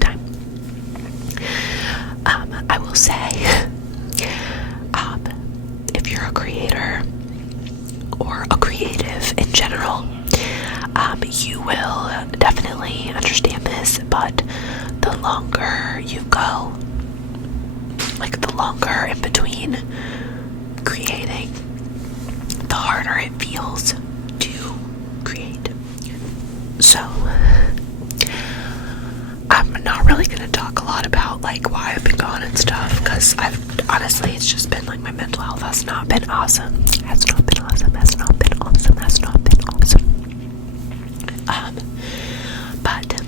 time. I will say, if you're a creator or a creative in general, you will definitely understand this, but the longer you go, like the longer in between creating, the harder it feels to create. So I'm not really gonna talk a lot about like why I've been gone and stuff, because honestly it's just been like my mental health has not been awesome. But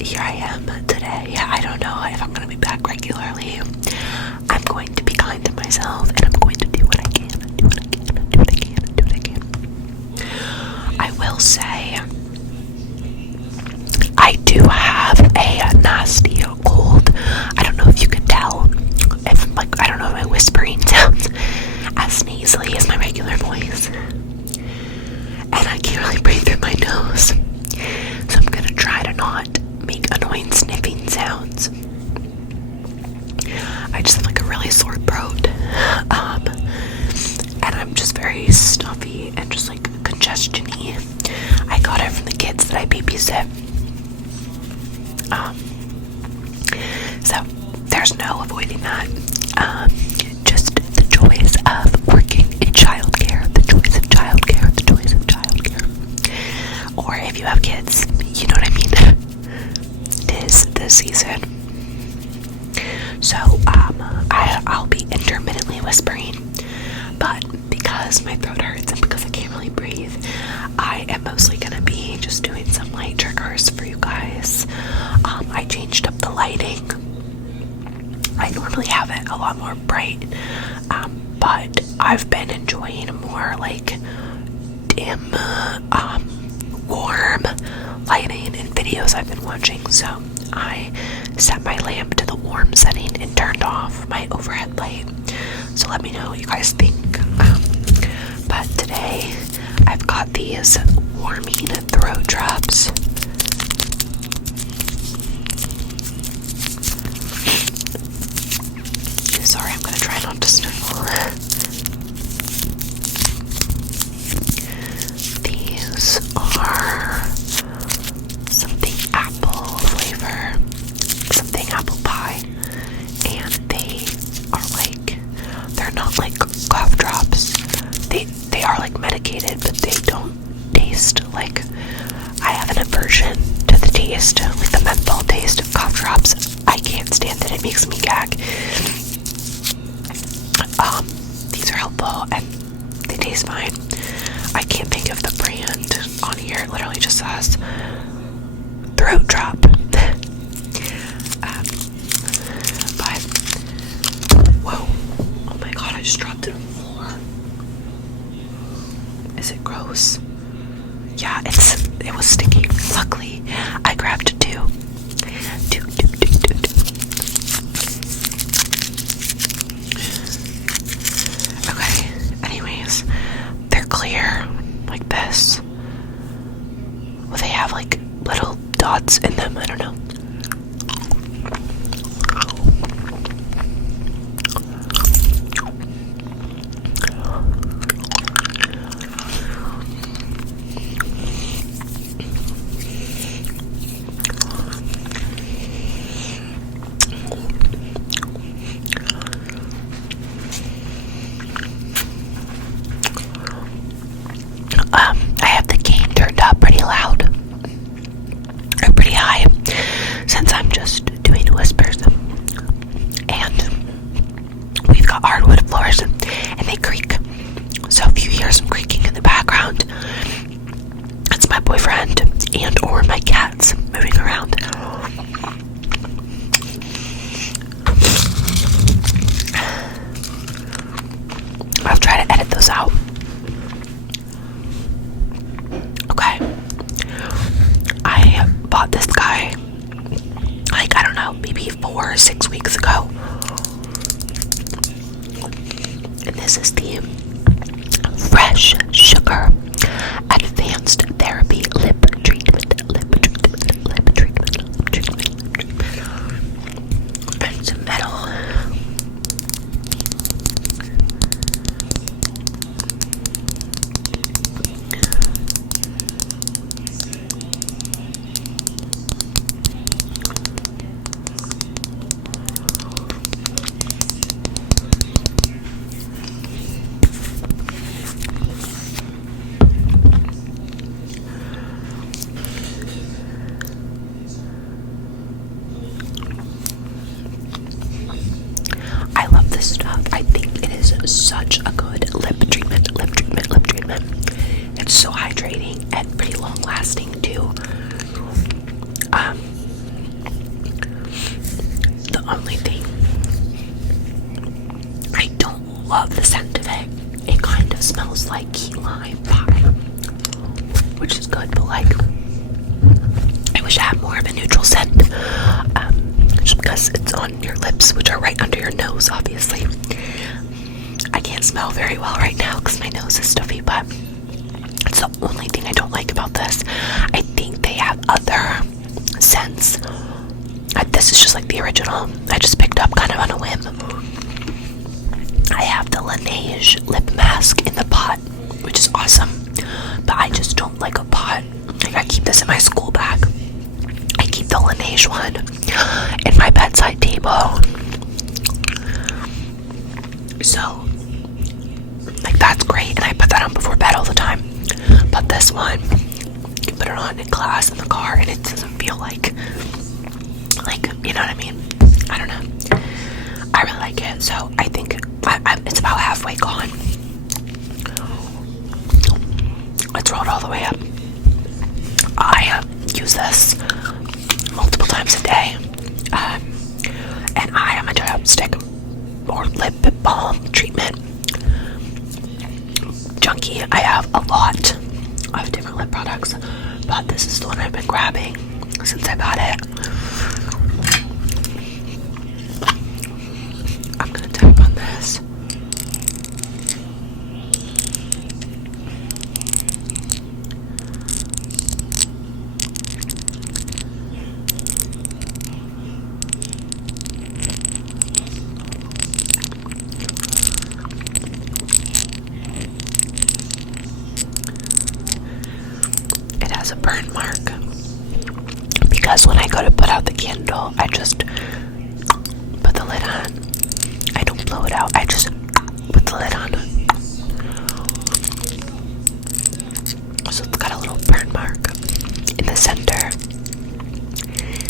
here I am today. I don't know if I'm gonna be back regularly. I'm going to be kind to myself, and I'm going to do what I can. I will say, I do have a nasty cold. I don't know if you can tell. If I don't know if my whispering sounds as nasally as my regular voice. And I can't really breathe through my nose. So I'm gonna try to not make annoying sniffing sounds. I just have like a really sore throat. And I'm just very stuffy and just like congestion-y. I got it from the kids that I babysit. So there's no avoiding that. Just the joys of working in childcare. Or if you have kids, you know what I mean. It is the season. So I'll be intermittently whispering, but because my throat hurts and because I can't really breathe, I am mostly gonna be just doing some light triggers for you guys. I changed up the lighting. I normally have it a lot more bright, but I've been enjoying more like dim, warm lighting in videos I've been watching. So I set my lamp to the warm setting and turned off my overhead light. So let me know what you guys think. But today I've got these warming throat drops. Sorry, I'm gonna try not to sniffle. These are something apple flavor, something apple pie, and they are like, they're not like cough drops. They are like medicated, but they don't taste like, I have an aversion to the taste, like the menthol taste of cough drops. I can't stand it. It makes me gag. These are helpful and they taste fine. I can't think of the brand on here. It literally just says throat drop. But whoa, oh my god, I just dropped it on the floor. Is it gross? Yeah, it was sticky. Luckily, I grabbed two. Okay, anyways, they're clear like this. Well, they have like little dots in them, I don't know. I have the gain turned up pretty loud, or pretty high, since I'm just doing whispers, and we've got hardwood floors, and they creak, so if you hear some creaking in the background, it's my boyfriend and or my cats moving around. I'll try to edit those out. Okay. I bought this guy, like, I don't know, maybe 4 or 6 weeks ago. And this is the Fresh Sugar Advanced advanced therapy lip treatment, and some metal. I love this stuff. I think it is such a good lip treatment. It's so hydrating and pretty long lasting too. The only thing, I don't love the scent of it. It kind of smells like key lime pie, which is good, but like, I wish I had more of a neutral scent. Just because it's on your lips, which are right under your nose, obviously. I can't smell very well right now because my nose is stuffy, but it's the only thing I don't like about this. I think they have other scents. This is just like the original. I just picked up kind of on a whim. I have the Laneige lip mask in the pot, which is awesome, but I just don't like a pot. Like, I keep this in my school bag. I keep the Laneige one in my bedside table. So, like, that's great, and I put that on before bed all the time. But this one, you can put it on in class, in the car, and it doesn't feel like, you know what I mean? I don't know. I really like it, so I think it's about halfway gone. Let's roll it all the way up. I use this multiple times a day, and I am a chapstick or lip balm treatment junkie. I have a lot of different lip products, but this is the one I've been grabbing since I bought it. I'm gonna tap on this. It has a burn mark because when I go to put out the candle, I just put the lid on. I don't blow it out, I just put the lid on. So it's got a little burn mark in the center.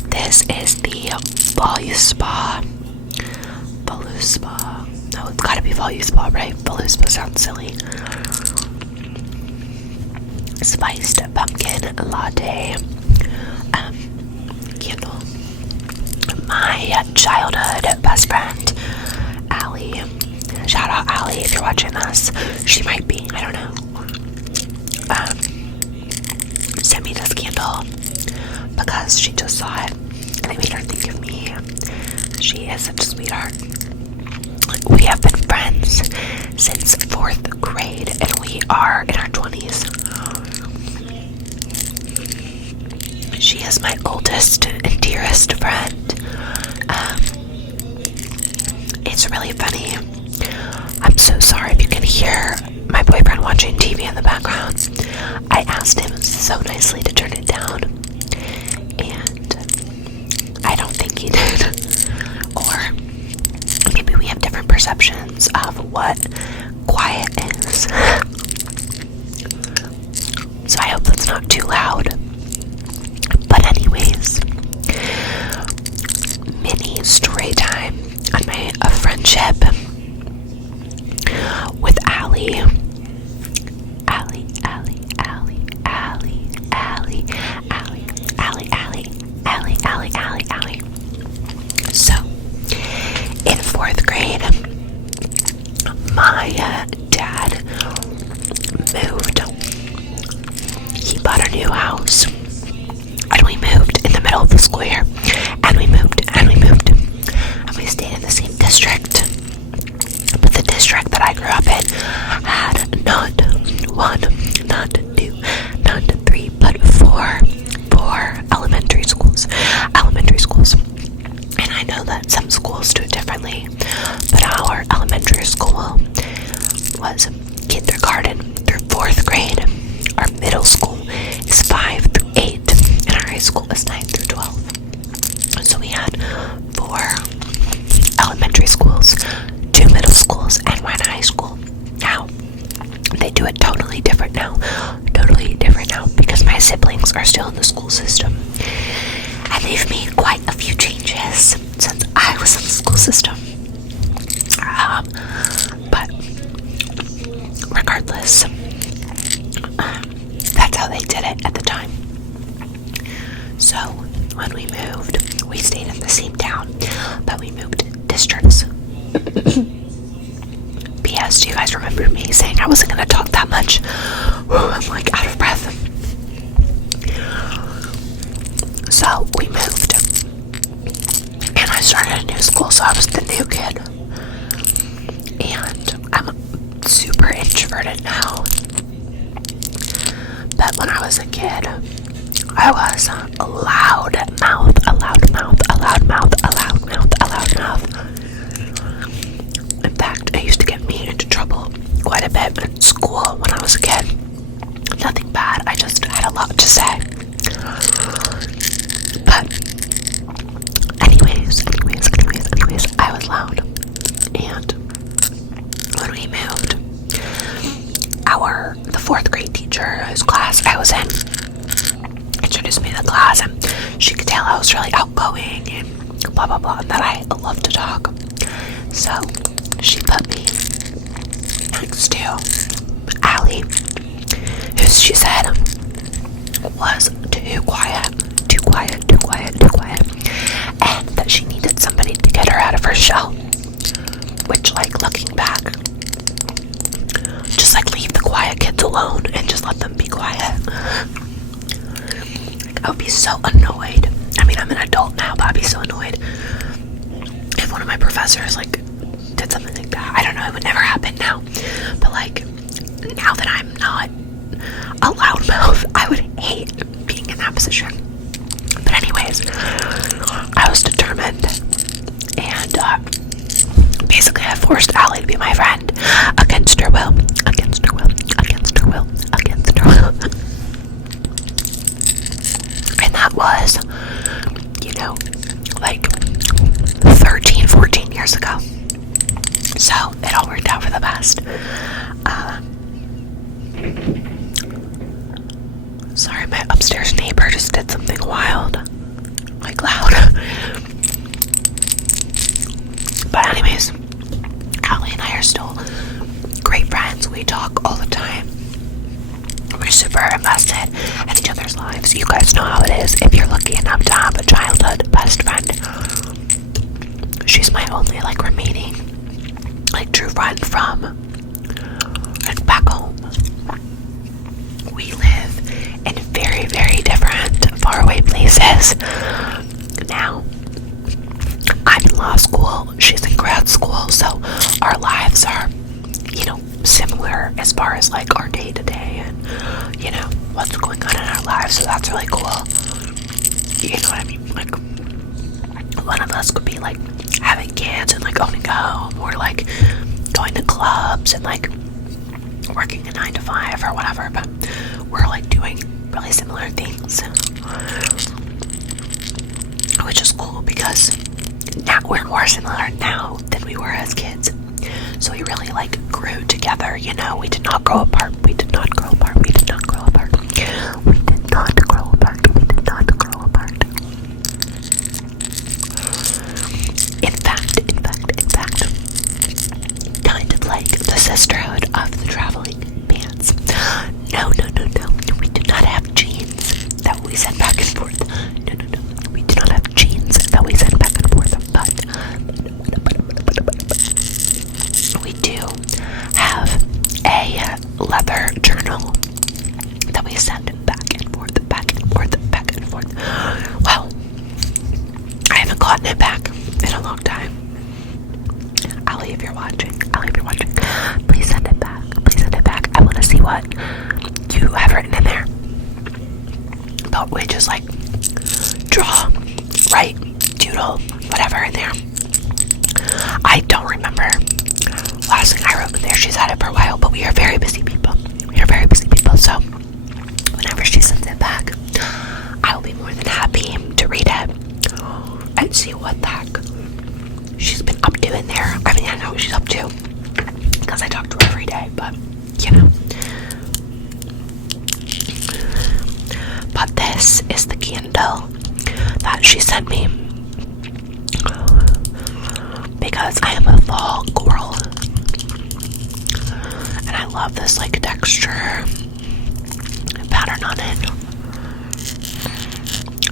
This is the Voluspa. No, it's gotta be Voluspa, right? Voluspa sounds silly. Spiced pumpkin latte candle. My childhood best friend, Allie. Shout out Allie if you're watching this. She might be, I don't know. Sent me this candle because she just saw it and it made her think of me. She is such a sweetheart. We have been friends since 4th grade and we are in our 20s. She is my oldest and dearest friend. It's really funny. I'm so sorry if you can hear my boyfriend watching TV in the background. I asked him so nicely to turn it down, and I don't think he did. Or maybe we have different perceptions of what quiet is. So I hope that's not too loud. But anyways, mini story time on my friendship with Allie. So, in 4th grade, my dad moved. He bought a new house. And we moved in the middle of the school year. And we moved. And we stayed in the same district. But the district that I grew up in had not 1, not 2, not know that some schools do it differently, but our elementary school was kindergarten through 4th grade. Our middle school is 5 through 8, and our high school is 9 through 12. So we had 4 elementary schools, 2 middle schools, and 1 high school. Now, they do it totally different now because my siblings are still in the school system, and they've made quite a few changes since I was in the school system. But regardless, that's how they did it at the time. So when we moved, we stayed in the same town, but we moved districts. P.S. Do you guys remember me saying I wasn't going to talk that much? I'm like out of breath. So we moved, and I started a new school, so I was the new kid. And I'm super introverted now. But when I was a kid, I was a loud mouth. In fact, I used to get me into trouble quite a bit in school when I was a kid. Nothing bad, I just had a lot to say. But anyways, I was loud. And when we moved, the 4th grade teacher whose class I was in introduced me to the class, and she could tell I was really outgoing and blah blah blah, and that I love to talk. So she put me next to Allie, who she said was too quiet, and that she needed somebody to get her out of her shell. Which, like, looking back, just like leave the quiet kids alone and just let them be quiet. Like, I would be so annoyed. I mean, I'm an adult now, but I'd be so annoyed if one of my professors like did something like that. I don't know, it would never happen now, but like now that I'm not a loudmouth, I would hate being in that position. But anyways, I was determined, and basically I forced Allie to be my friend against her will. And that was, like 13, 14 years ago. So it all worked out for the best. Sorry, my upstairs neighbor just did something wild, like loud. But anyways, Allie and I are still great friends. We talk all the time. We're super invested in each other's lives. You guys know how it is if you're lucky enough to have a childhood best friend. She's my only remaining true friend from back home. We live in very, very different, faraway places. Now, I'm in law school, she's in grad school, so our lives are, similar as far as our day-to-day and, what's going on in our lives, so that's really cool. You know what I mean? One of us could be having kids and owning a home, or going to clubs and working a 9 to 5 or whatever, but we're doing really similar things, which is cool because now we're more similar now than we were as kids. So we really grew together, we did not grow apart. In fact, kind of like the sisterhood of the traveling pants. No, we do not have jeans that we send back and forth. No, we do not have jeans that we send back and forth, but we do have a leather journal that we send back and forth. Well, I haven't gotten it back in a long time. Allie, if you're watching, please send it back. I want to see what you have written in there. But we just draw, write, doodle, whatever in there. I don't remember last thing I wrote in there. She's had it for a while, but we are very busy people. So whenever she sends it back, I'll be more than happy to read it and see what the heck she's been up to in there. I mean, I know what she's up to because I talk to her every day, but you know. But this is the candle that she sent me because I am a fall girl and I love this like texture pattern on it.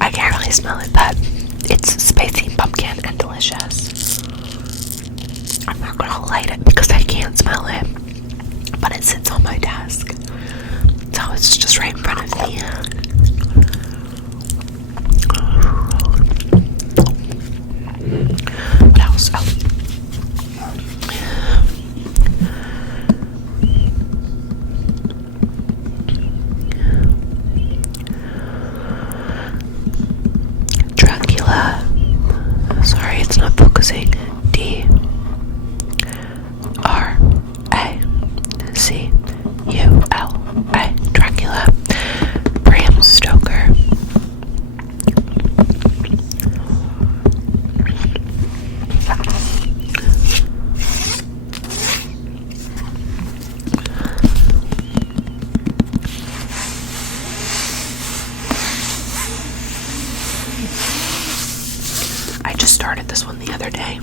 I can't really smell it, but it's spicy pumpkin and delicious. I'm not gonna light it because I can't smell it, but it sits on my desk, so it's just right in front of me. What else? Oh. Dracula. Sorry, it's not focusing. D-R-A-C-U-L-A. Dracula. Bram Stoker. I just started this one the other day.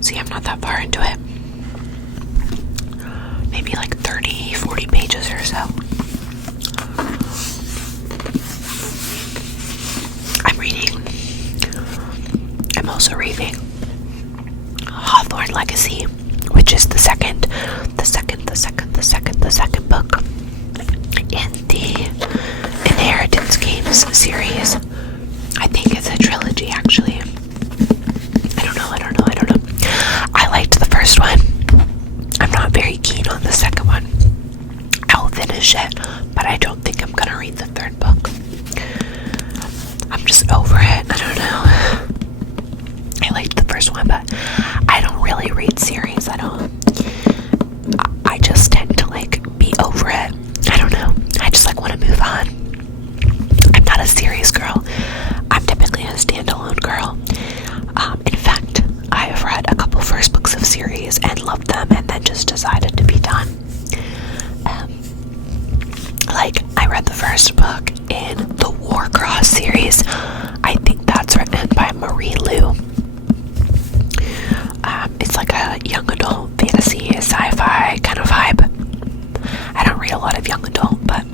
See, I'm not that far into it. Maybe like 30, 40 pages or so. I'm also reading Hawthorne Legacy, which is the second book in the Inheritance Games series. I think it's a trilogy, actually. I don't know. I liked the first one. I'm not very keen on the second one. I'll finish it, but I don't think I'm gonna read the third book. I'm just over it. I don't know. I liked the first one, but I don't really read series. I just tend to like be over it. I don't know. I just like want to move on. I'm not a series girl. I'm typically a standalone girl. In fact, I have read a couple first books of series and loved them and then just decided to be done. Like, I read the first book in the Warcross series. I think that's written by Marie Lu. It's like a young adult fantasy, sci-fi kind of vibe. I don't read a lot of young adult, but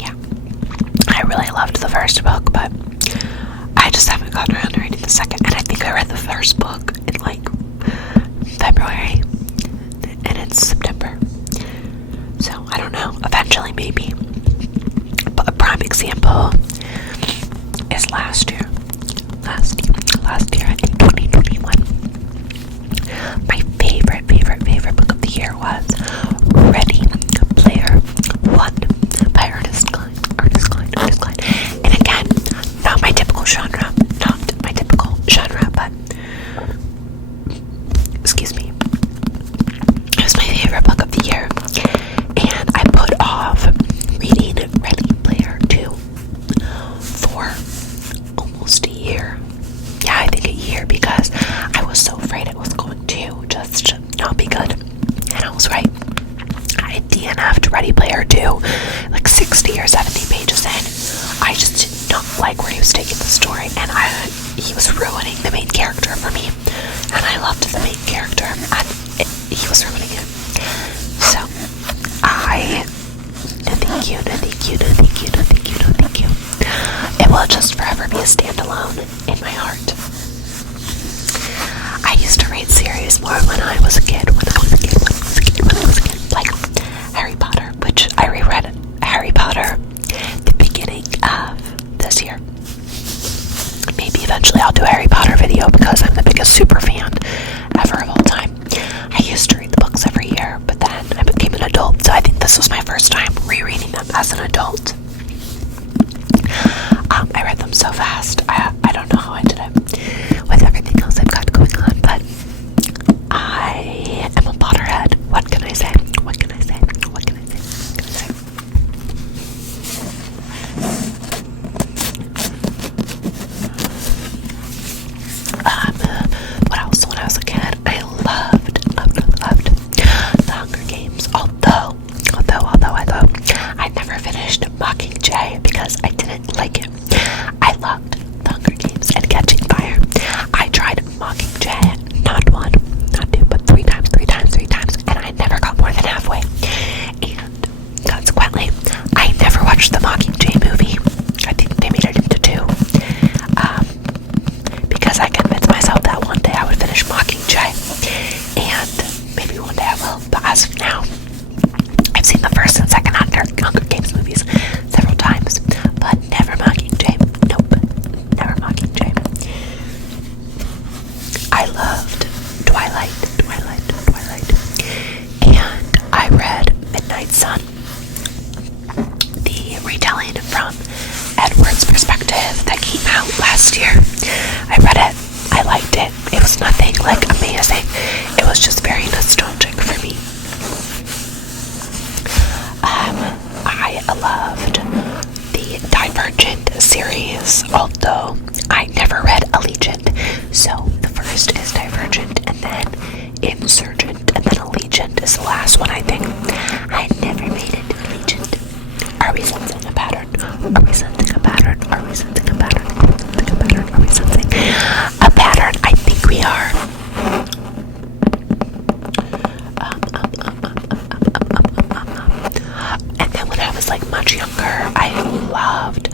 yeah. I really loved the first book, but I just haven't gotten around to reading the second. And I think I read the first book in like February, and it's September. So I don't know. Eventually, maybe. But a prime example is last year in 2021. My favorite book of the year was Ready Player One by Ernest Cline. And again, not my typical genre, but excuse me. It was my favorite book of the year, and I put off reading Ready Player 2 for almost a year. Yeah, I think a year, because I was so afraid it was going to just not be good. And I was right. I DNF'd Ready Player 2 like 60 or 70 pages in. I just did not like where he was taking the story, and he was ruining the main character for me. And I loved the main character, and he was ruining it. So, thank you. It will just forever be a standalone in my heart. I used to read series more when I was a kid. Like Harry Potter, which I reread Harry Potter the beginning of this year. Maybe eventually I'll do a Harry Potter video because I'm the biggest super fan ever of all time. I used to read the books every year, but then I became an adult, so I think this was my first time rereading them as an adult. I read them so fast. I don't know last year. I read it. I liked it. It was nothing like amazing. It was just very nostalgic for me. I loved the Divergent series, although I never read Allegiant. So the first is Divergent, and then Insurgent, and then Allegiant is the last one, I think. I never made it to Allegiant. Are we sensing a pattern? Are we sensing a pattern? Are we sensing a pattern? Are we sensing a pattern? Are we sensing a pattern? I think we are. And then when I was like much younger, I loved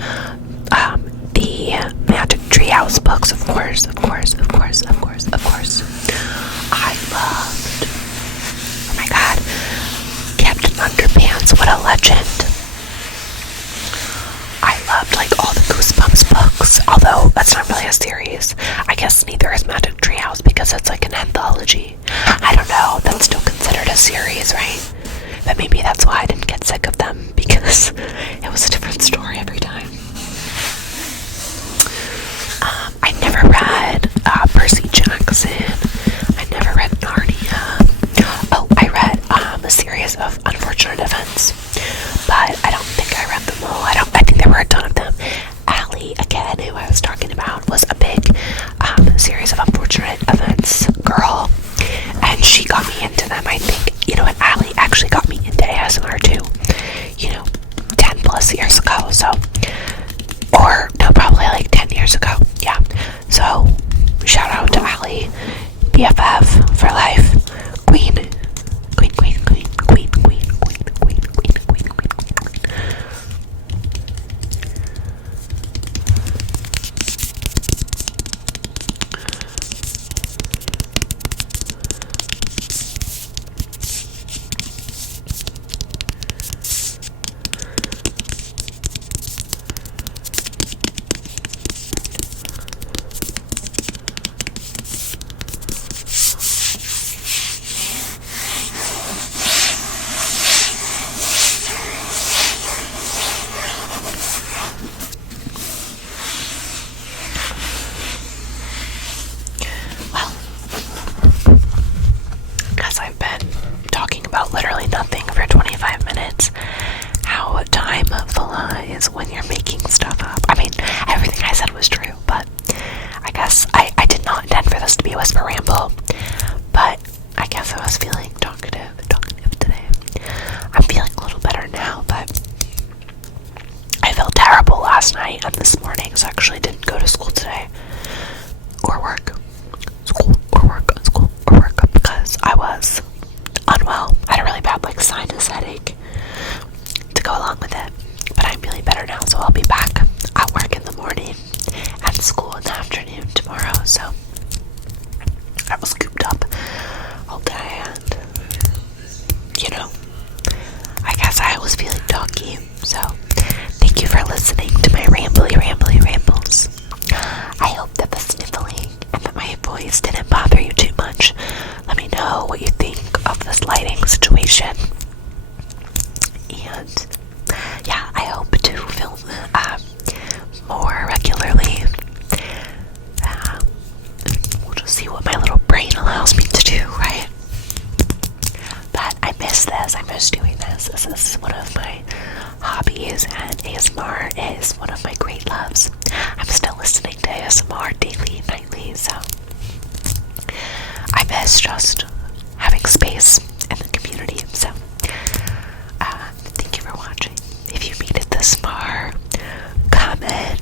the Magic Treehouse books, of course. I loved, oh my god, Captain Underpants, what a legend. I loved like all the Goosebumps books, although that's not really a series. I guess neither is Magic Treehouse because it's like an anthology. I don't know, that's still considered a series, right? But maybe that's why I didn't get sick of them, because it was a different story every time. I never read Percy Jackson. I never read Narnia. Oh, I read a series of unfortunate events, but I don't think I read them all. I think there were a ton of them. Allie, again, who I was talking about, was a big series of unfortunate events girl, and she got me into them. I think, you know what, Allie actually got me into ASMR too, 10 plus years ago, so, or no, probably like 10 years ago, yeah. So shout out to Allie, BFF for life, queen. Literally nothing for 25 minutes. How time flies when you're making stuff up. I mean, everything I said was true, but I guess I did not intend for this to be a Whisper Ramble, but I guess I was feeling talkative today. I'm feeling a little better now, but I felt terrible last night and this morning, so I actually didn't go to school today, or work. School or work, because I was unwell. I had a really bad sinus headache to go along with it, but I'm feeling better now, so I'll be back at work in the morning and school in the afternoon tomorrow. So I was cooped up all day, and I guess I was feeling doggy. So thank you for listening to my rambly rambles. I hope that the sniffling and that my voice didn't bother you too much. Let me know what you think of this lighting situation. And yeah, I hope to film more regularly. We'll just see what my little brain allows me to do, right? But I miss this. I miss doing this. This is one of my hobbies, and ASMR is one of my great loves. I'm still listening to ASMR daily, nightly, so I miss just having space in the community. So thank you for watching. If you made it this far, comment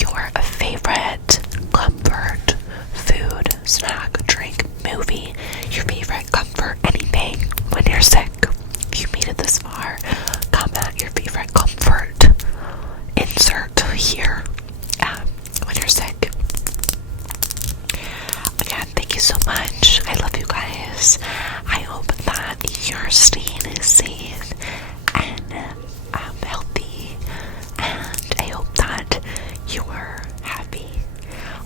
your favorite comfort food, snack, drink, movie, your favorite comfort anything when you're sick. If you made it this far, comment your favorite comfort insert here when you're sick. Again, thank you so much. I love you guys. I hope that you're staying safe and healthy, and I hope that you're happy,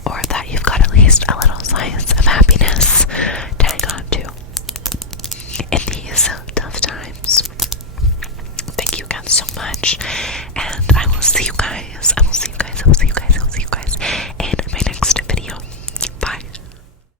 or that you've got at least a little